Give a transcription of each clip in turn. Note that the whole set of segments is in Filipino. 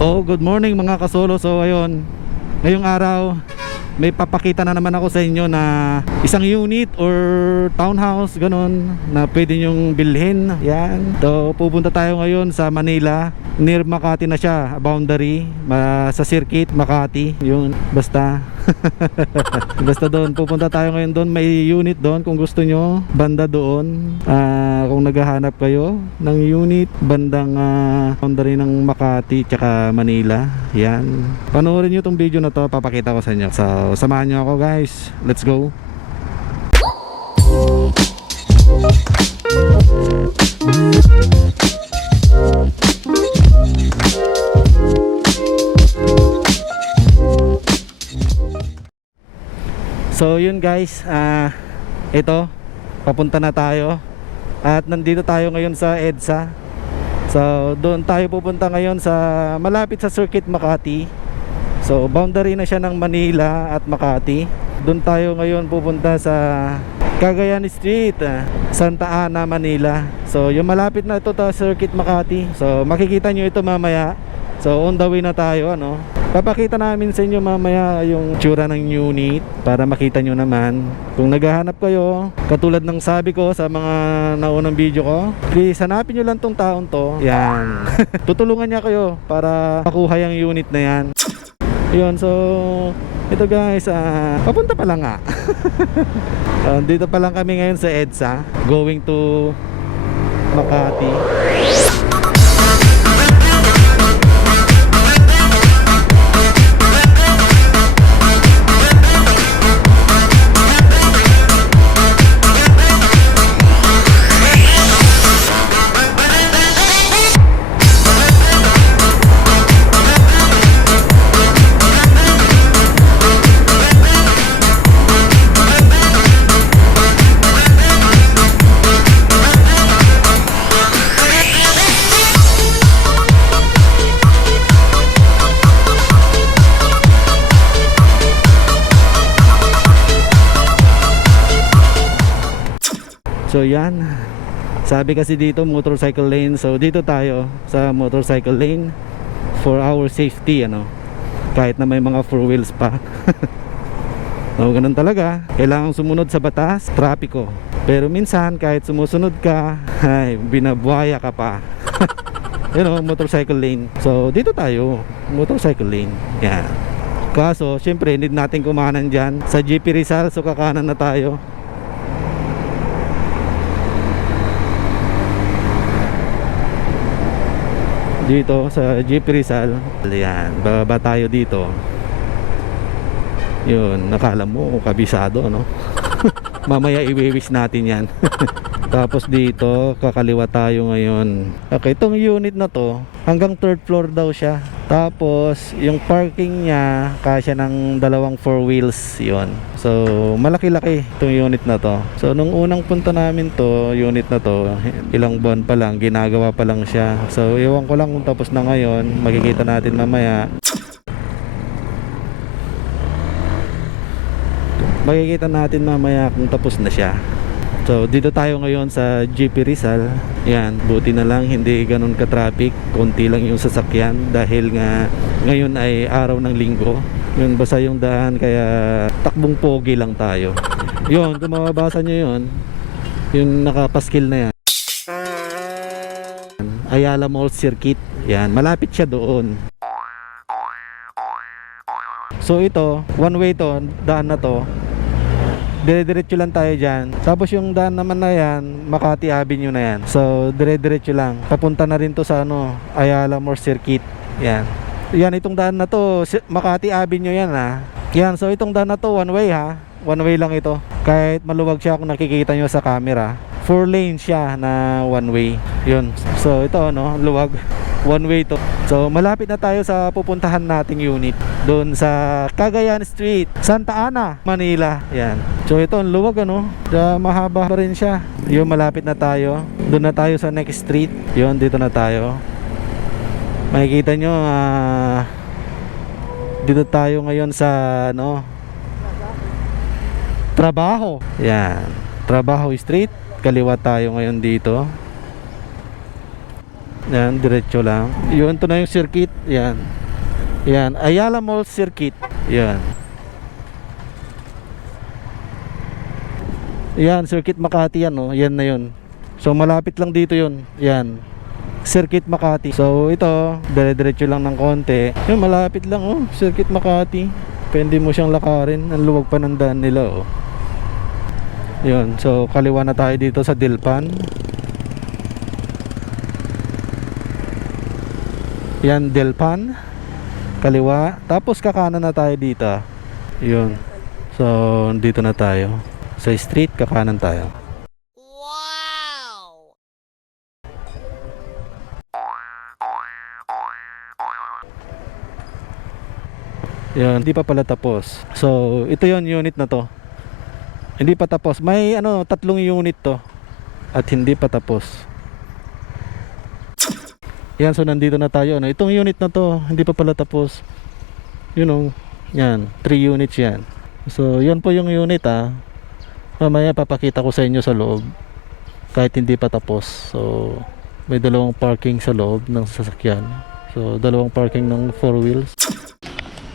Oh, good morning mga kasolo. So ayun, ngayong araw may papakita na naman ako sa inyo na isang unit or townhouse ganun na pwede nyong bilhin. Yan. So pupunta tayo ngayon sa Manila. Near Makati na siya, boundary sa circuit Makati. Yun, basta basta doon, pupunta tayo ngayon doon. May unit doon kung gusto nyo, banda doon. Kung naghahanap kayo ng unit bandang boundary ng Makati tsaka Manila. Yan, panoorin nyo tong video na to, papakita ko sa inyo. So samahan nyo ako guys, let's go. So yun guys, ito, papunta na tayo. At nandito tayo ngayon sa EDSA. So doon tayo pupunta ngayon sa malapit sa Circuit Makati. So boundary na siya ng Manila at Makati. Doon tayo ngayon pupunta sa Cagayan Street, Santa Ana, Manila. So yung malapit na ito sa Circuit Makati. So makikita nyo ito mamaya. So on the way na tayo, ano. Papakita namin sa inyo mamaya yung tsura ng unit para makita nyo naman. Kung naghahanap kayo, katulad ng sabi ko sa mga naunang video ko, please hanapin nyo lang tong taon to. Yan. Tutulungan niya kayo para makuha yung unit na yan. Yun, so ito guys, papunta pa lang nga. Dito pa lang kami ngayon sa EDSA, going to Makati. So yan, sabi kasi dito motorcycle lane. So dito tayo sa motorcycle lane for our safety, ano, kahit na may mga four wheels pa. So ganun talaga, kailangan sumunod sa batas, trapiko. Pero minsan kahit sumusunod ka, ay binabuhaya ka pa. You know, motorcycle lane. So dito tayo, motorcycle lane. Yan. Kaso syempre need natin kumanan dyan sa GP Rizal. So kakanan na tayo dito sa GP Rizal. Yan, bababa tayo dito. Yun, nakala mo kabisado, no? Mamaya i-wish natin yan. Tapos dito kakaliwa tayo ngayon. Okay, itong unit na to hanggang third floor daw siya. Tapos yung parking niya kasya ng dalawang four wheels. Yun, so malaki-laki itong unit na to. So nung unang punta namin to, unit na to, ilang buwan pa lang, ginagawa pa lang siya. So iwan ko lang kung tapos na ngayon. Makikita natin mamaya. Makikita natin mamaya kung tapos na siya. So dito tayo ngayon sa GP Rizal. Yan, buti na lang hindi ganun ka-traffic, konti lang yung sasakyan dahil nga ngayon ay araw ng linggo. Yun, basa yung daan kaya takbong pogi lang tayo. Yun, kung mababasa nyo yun, yung nakapaskil na yan, Ayala Mall Circuit. Yan, malapit siya doon. So ito, one way to, daan na to. Dire-diretso lang tayo dyan. Tapos yung daan naman na yan, Makati Avenue na yan. So dire-diretso lang. Papunta na rin to sa ano, Ayala Mall Circuit. Yan. Yan, itong daan na to, Makati Avenue yan, ha. Yan, so itong daan na to, one way, ha. One way lang ito. Kahit maluwag siya kung nakikita nyo sa camera. 4 lane siya na one way. Yun. So ito, no, luwag. One way to. So malapit na tayo sa pupuntahan nating unit doon sa Cagayan Street, Santa Ana, Manila. Yan. So ito ang luwag, ano. Mahaba pa rin siya. Yun, malapit na tayo. Doon na tayo sa next street. Yun, dito na tayo. Makikita nyo, dito tayo ngayon sa ano, Trabaho. Yan, Trabaho Street. Kaliwa tayo ngayon dito. Yan, diretso lang. Yun, to na yung circuit. Yan. Yan, Ayala Mall Circuit. Yan. Yan, Circuit Makati yan, oh. Yan na yun. So malapit lang dito yun. Yan. Circuit Makati. So ito, dire-diretso lang ng konti. Yun, malapit lang, oh. Circuit Makati. Pwede mo siyang lakarin. Ang luwag pa ng daan nila, oh. Yun, so kaliwa na tayo dito sa Dilpan. Yan, Dilpan. Kaliwa. Tapos kakanan na tayo dito. Yun. So dito na tayo. Sa street, kakanan tayo. Wow! Yan, hindi pa pala tapos. So ito yon unit na to. Hindi pa tapos. May ano, 3 unit to. At hindi pa tapos. Yan, so nandito na tayo. Itong unit na to, hindi pa pala tapos. You know, yan, 3 units yan. So, yan po yung unit Mamaya papakita ko sa inyo sa loob. Kahit hindi pa tapos. So, may 2 parking sa loob ng sasakyan. So, 2 parking ng 4 wheels.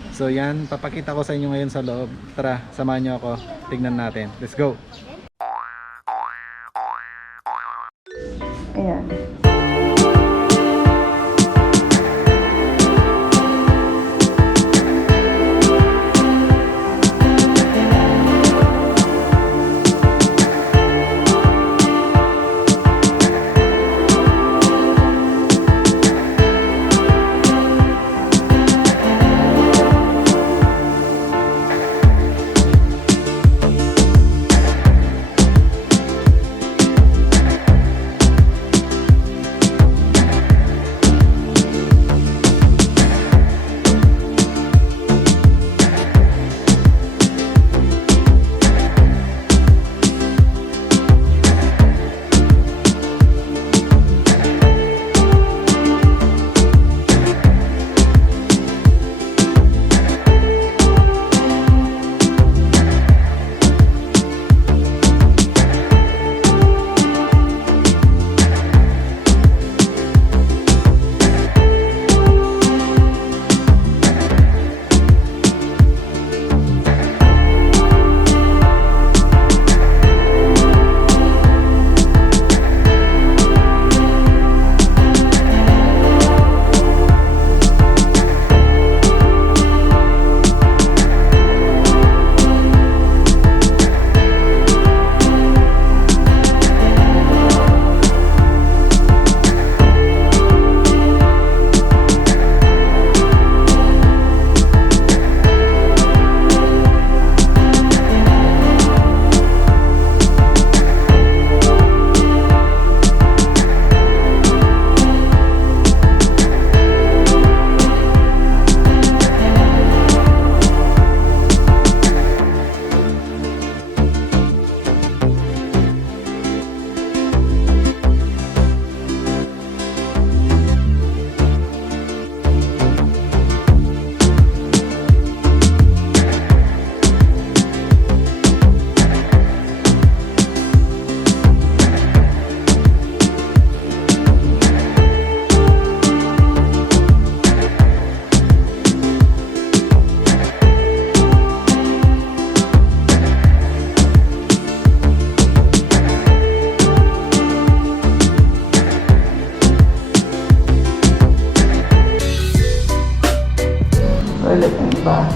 So, yan, papakita ko sa inyo ngayon sa loob. Tara, samahan nyo ako. Tignan natin. Let's go! Ayan. Toilet and bath.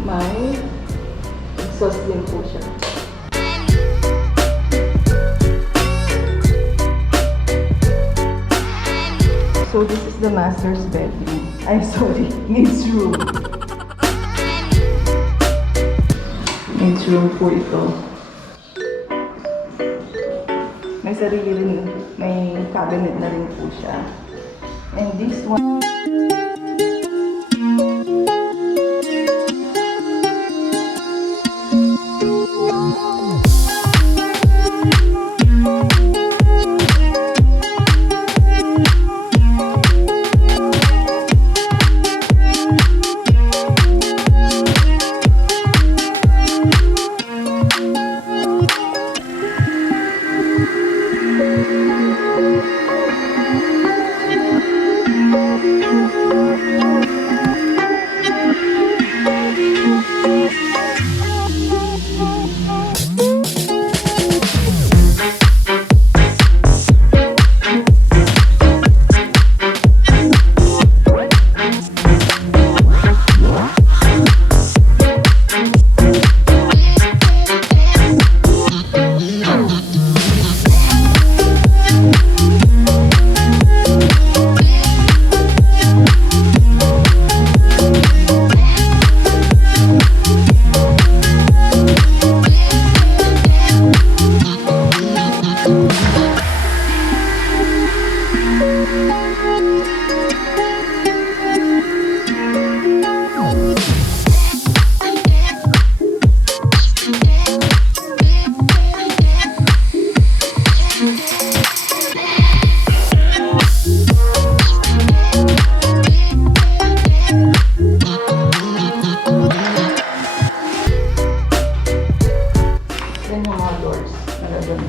May exhaust din po siya. So this is the master's bedroom. I'm sorry, maid's room. Maid's room po ito. May sarili rin, may cabinet na rin po siya. And this one, Yan yung mga doors na gagawin.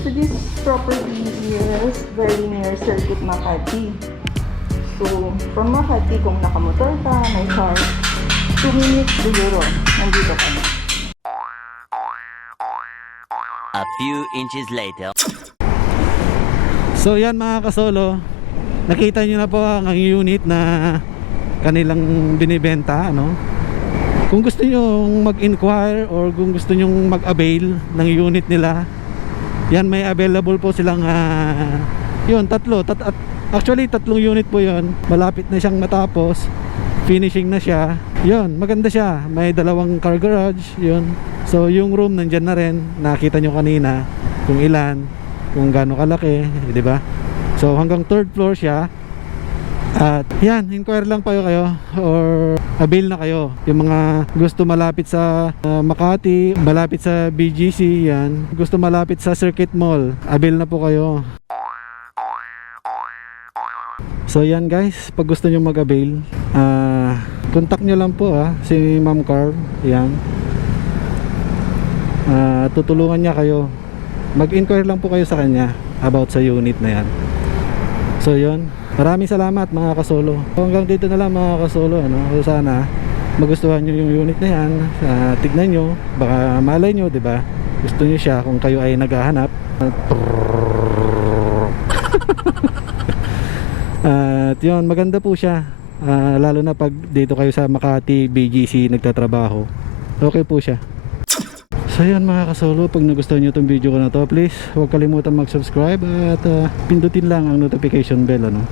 So this property is very near Circuit Makati. So from Makati, kung nakamotor ka, may car, 2 minutes siguro, nandito ka na. A few inches later. So yan mga kasolo, nakita nyo na po ang unit na kanilang binibenta, ano? Kung gusto nyo mag-inquire or kung gusto nyo mag-avail ng unit nila, yan, may available po silang yun, actually tatlong unit po yun. Malapit na siyang matapos, finishing na siya. Yun, maganda siya, may dalawang car garage, yun. So yung room nandyan na rin, nakita nyo kanina kung ilan, kung gaano kalaki, di ba? So hanggang third floor siya. At yan, inquire lang pa kayo or avail na kayo. Yung mga gusto malapit sa Makati, malapit sa BGC, yan. Gusto malapit sa Circuit Mall, avail na po kayo. So yan guys, pag gusto nyo mag-avail, contact nyo lang po si Ma'am Carl. Yan, tutulungan niya kayo. Mag-inquire lang po kayo sa kanya about sa unit na yan. So yun, maraming salamat mga kasolo. Hanggang dito na lang mga kasolo, ano? So sana magustuhan nyo yung unit na yan. Tignan nyo, baka malay nyo, di ba? Gusto nyo siya kung kayo ay naghahanap. At yun, maganda po siya. Lalo na pag dito kayo sa Makati BGC nagtatrabaho, okay po siya. So yun mga kasolo, pag nagustuhan nyo itong video ko na to, please huwag kalimutan mag-subscribe at pindutin lang ang notification bell, ano?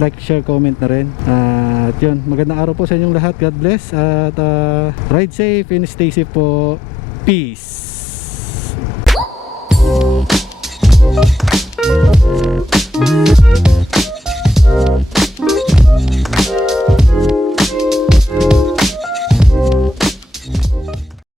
Like, share, comment na rin. At yun, magandang araw po sa inyong lahat. God bless at ride safe and stay safe po. Peace.